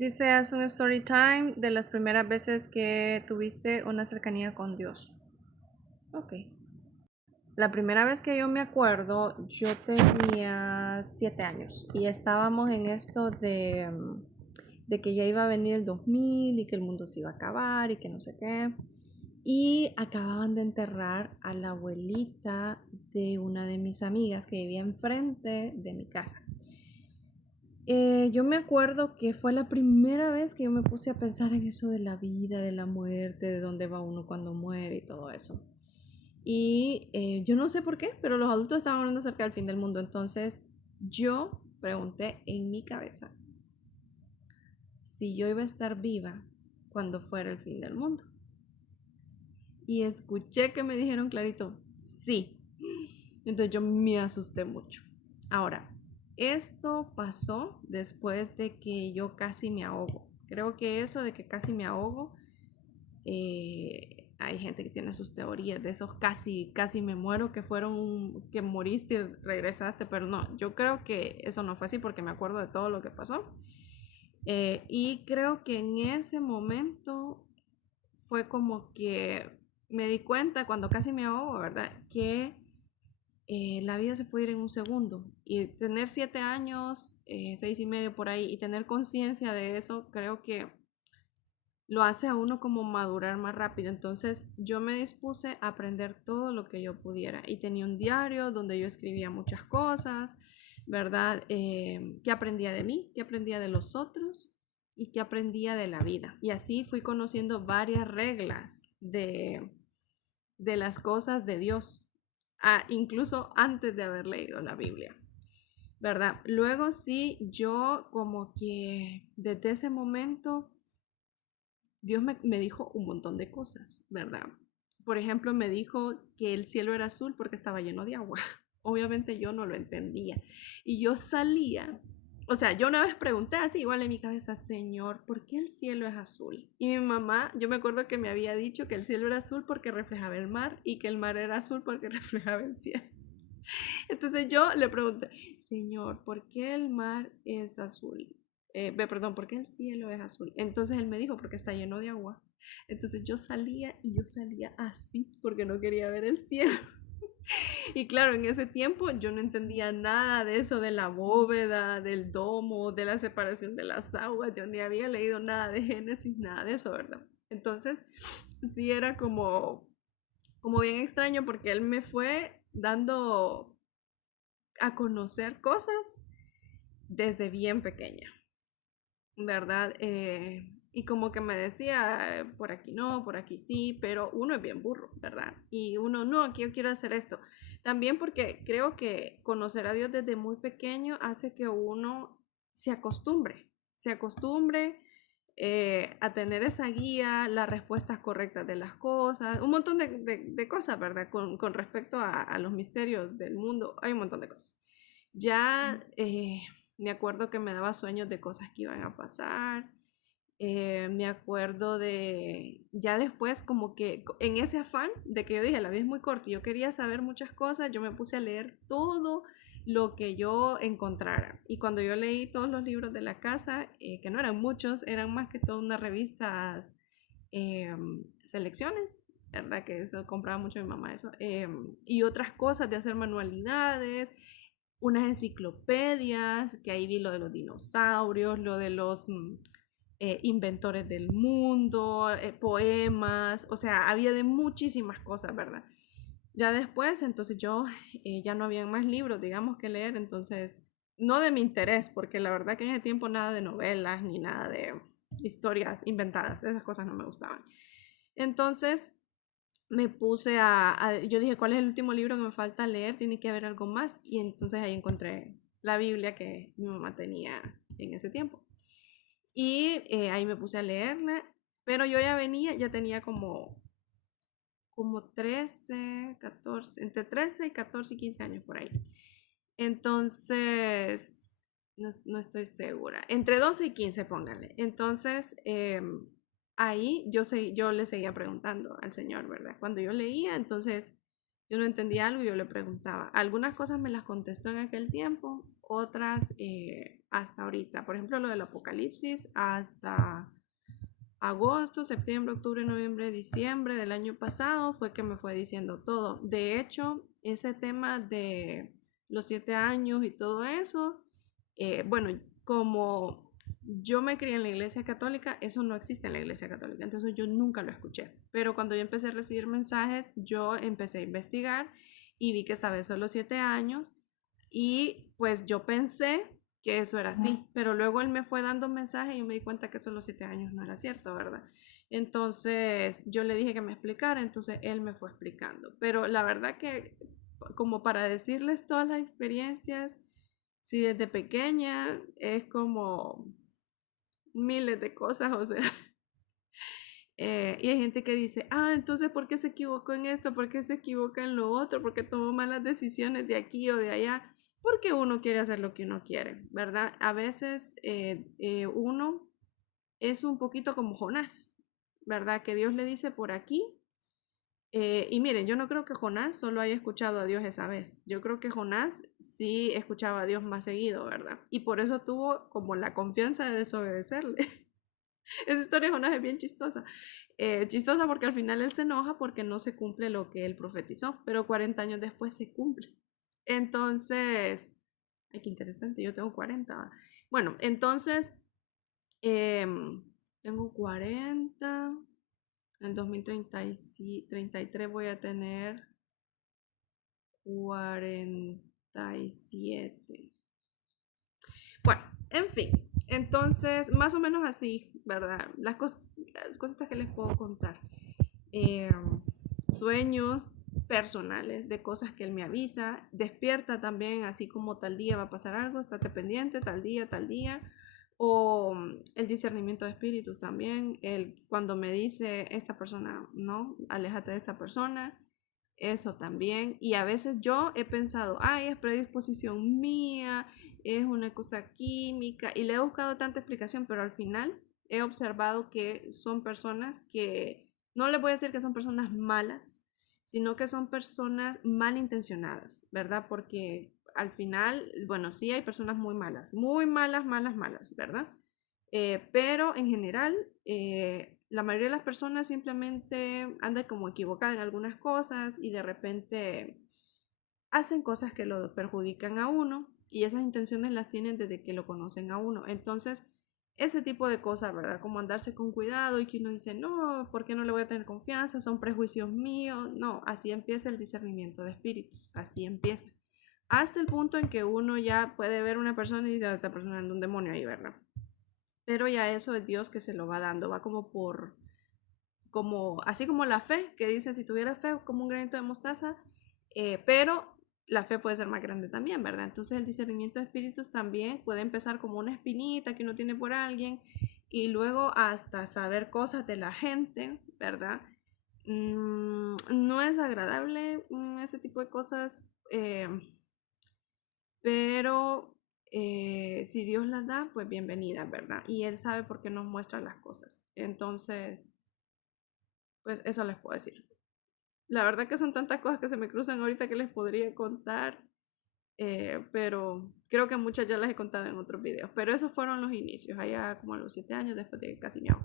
Dice, haz un story time de las primeras veces que tuviste una cercanía con Dios. Ok. La primera vez que yo me acuerdo, yo tenía 7 años y estábamos en esto de que ya iba a venir el 2000 y que el mundo se iba a acabar y que no sé qué. Y acababan de enterrar a la abuelita de una de mis amigas que vivía enfrente de mi casa. Yo me acuerdo que fue la primera vez que yo me puse a pensar en eso de la vida, de la muerte, de dónde va uno cuando muere y todo eso. Y yo no sé por qué, pero los adultos estaban hablando acerca del fin del mundo. Entonces yo pregunté en mi cabeza si yo iba a estar viva cuando fuera el fin del mundo. Y escuché que me dijeron clarito, sí. Entonces yo me asusté mucho. Ahora, esto pasó después de que yo casi me ahogo. Creo que eso de que casi me ahogo, hay gente que tiene sus teorías de esos casi me muero, que fueron que moriste y regresaste, pero no, yo creo que eso no fue así porque me acuerdo de todo lo que pasó. Y creo que en ese momento fue como que me di cuenta cuando casi me ahogo, ¿verdad? Que la vida se puede ir en un segundo. Y tener 7 años, 6 y medio por ahí, y tener conciencia de eso, creo que lo hace a uno como madurar más rápido. Entonces yo me dispuse a aprender todo lo que yo pudiera. Y tenía un diario donde yo escribía muchas cosas, ¿verdad? Que aprendía de mí, que aprendía de los otros y que aprendía de la vida. Y así fui conociendo varias reglas de las cosas de Dios, incluso antes de haber leído la Biblia, ¿verdad? Luego sí, yo como que desde ese momento Dios me dijo un montón de cosas, ¿verdad? Por ejemplo, me dijo que el cielo era azul porque estaba lleno de agua. Obviamente yo no lo entendía. Y yo salía, o sea, yo una vez pregunté así, igual en mi cabeza, Señor, ¿por qué el cielo es azul? Y mi mamá, yo me acuerdo que me había dicho que el cielo era azul porque reflejaba el mar y que el mar era azul porque reflejaba el cielo. Entonces yo le pregunté, Señor, ¿por qué el mar es azul? Perdón, ¿por qué el cielo es azul? Entonces él me dijo, porque está lleno de agua. Entonces yo salía y yo salía así porque no quería ver el cielo. Y claro, en ese tiempo yo no entendía nada de eso de la bóveda, del domo, de la separación de las aguas. Yo ni había leído nada de Génesis, nada de eso, ¿verdad? Entonces sí era como bien extraño porque él me fue dando a conocer cosas desde bien pequeña, ¿verdad? Y como que me decía, por aquí no, por aquí sí, pero uno es bien burro, ¿verdad? Y uno, no, aquí yo quiero hacer esto. También porque creo que conocer a Dios desde muy pequeño hace que uno se acostumbre a tener esa guía, las respuestas correctas de las cosas, un montón de cosas, ¿verdad? Con respecto a los misterios del mundo, hay un montón de cosas. Ya me acuerdo que me daba sueños de cosas que iban a pasar. Me acuerdo de, ya después como que en ese afán de que yo dije, la vida es muy corta y yo quería saber muchas cosas, yo me puse a leer todo lo que yo encontrara. Y cuando yo leí todos los libros de la casa, que no eran muchos, eran más que todo unas revistas, selecciones, ¿verdad? Que eso compraba mucho mi mamá eso. Y otras cosas de hacer manualidades, unas enciclopedias, que ahí vi lo de los dinosaurios, lo de los inventores del mundo, poemas, o sea, había de muchísimas cosas, ¿verdad? Ya después, entonces yo ya no había más libros, digamos, que leer, entonces, no de mi interés, porque la verdad que en ese tiempo nada de novelas ni nada de historias inventadas, esas cosas no me gustaban. Entonces, me puse yo dije, ¿cuál es el último libro que me falta leer? Tiene que haber algo más. Y entonces ahí encontré la Biblia que mi mamá tenía en ese tiempo. Y ahí me puse a leerla, pero yo ya venía, ya tenía como 13 14 entre 13 y 14 y 15 años por ahí. Entonces, no estoy segura. Entre 12 y 15 pónganle. Entonces, ahí yo le seguía preguntando al Señor, ¿verdad? Cuando yo leía, entonces yo no entendía algo y yo le preguntaba. Algunas cosas me las contestó en aquel tiempo, otras hasta ahorita. Por ejemplo, lo del Apocalipsis hasta agosto, septiembre, octubre, noviembre, diciembre del año pasado fue que me fue diciendo todo. De hecho, ese tema de los 7 años y todo eso, bueno, como yo me crié en la iglesia católica, eso no existe en la iglesia católica, entonces yo nunca lo escuché. Pero cuando yo empecé a recibir mensajes, yo empecé a investigar y vi que esta vez son los 7 años y pues yo pensé que eso era así, pero luego él me fue dando mensajes y yo me di cuenta que eso los 7 años no era cierto, ¿verdad? Entonces yo le dije que me explicara, entonces él me fue explicando. Pero la verdad que como para decirles todas las experiencias, si desde pequeña es como miles de cosas, o sea, y hay gente que dice, ah, entonces ¿por qué se equivocó en esto? ¿Por qué se equivoca en lo otro? ¿Por qué tomó malas decisiones de aquí o de allá? Porque uno quiere hacer lo que uno quiere, ¿verdad? A veces uno es un poquito como Jonás, ¿verdad? Que Dios le dice por aquí. Y miren, yo no creo que Jonás solo haya escuchado a Dios esa vez. Yo creo que Jonás sí escuchaba a Dios más seguido, ¿verdad? Y por eso tuvo como la confianza de desobedecerle. Esa historia de Jonás es bien chistosa. Chistosa porque al final él se enoja porque no se cumple lo que él profetizó, pero 40 años después se cumple. Entonces, ay, qué interesante, yo tengo 40. Bueno, entonces, tengo 40, en 2033 voy a tener 47. Bueno, en fin, entonces, más o menos así, ¿verdad? Las cositas que les puedo contar. Eh, Sueños personales de cosas que él me avisa. Despierta también, así como tal día va a pasar algo, estate pendiente, tal día, tal día. O el discernimiento de espíritus también. Cuando me dice esta persona, no, aléjate de esta persona. Eso también. Y a veces yo he pensado, ay, es predisposición mía, es una cosa química. Y le he buscado tanta explicación, pero al final he observado que son personas que, no les voy a decir que son personas malas, sino que son personas malintencionadas, ¿verdad? Porque al final, bueno, sí hay personas muy malas, malas, malas, ¿verdad? Pero en general, la mayoría de las personas simplemente andan como equivocadas en algunas cosas y de repente hacen cosas que lo perjudican a uno y esas intenciones las tienen desde que lo conocen a uno. Entonces, ese tipo de cosas, ¿verdad? Como andarse con cuidado y que uno dice, no, ¿por qué no le voy a tener confianza? Son prejuicios míos. No, así empieza el discernimiento de espíritus, así empieza. Hasta el punto en que uno ya puede ver una persona y dice, esta persona anda un demonio ahí, ¿verdad? Pero ya eso es Dios que se lo va dando, va como así como la fe, que dice, si tuviera fe como un granito de mostaza, pero la fe puede ser más grande también, ¿verdad? Entonces el discernimiento de espíritus también puede empezar como una espinita que uno tiene por alguien y luego hasta saber cosas de la gente, ¿verdad? No es agradable ese tipo de cosas, pero si Dios las da, pues bienvenida, ¿verdad? Y Él sabe por qué nos muestra las cosas. Entonces, pues eso les puedo decir. La verdad que son tantas cosas que se me cruzan ahorita que les podría contar, pero creo que muchas ya las he contado en otros videos. Pero esos fueron los inicios, allá como a los 7 años después de que casi me hago.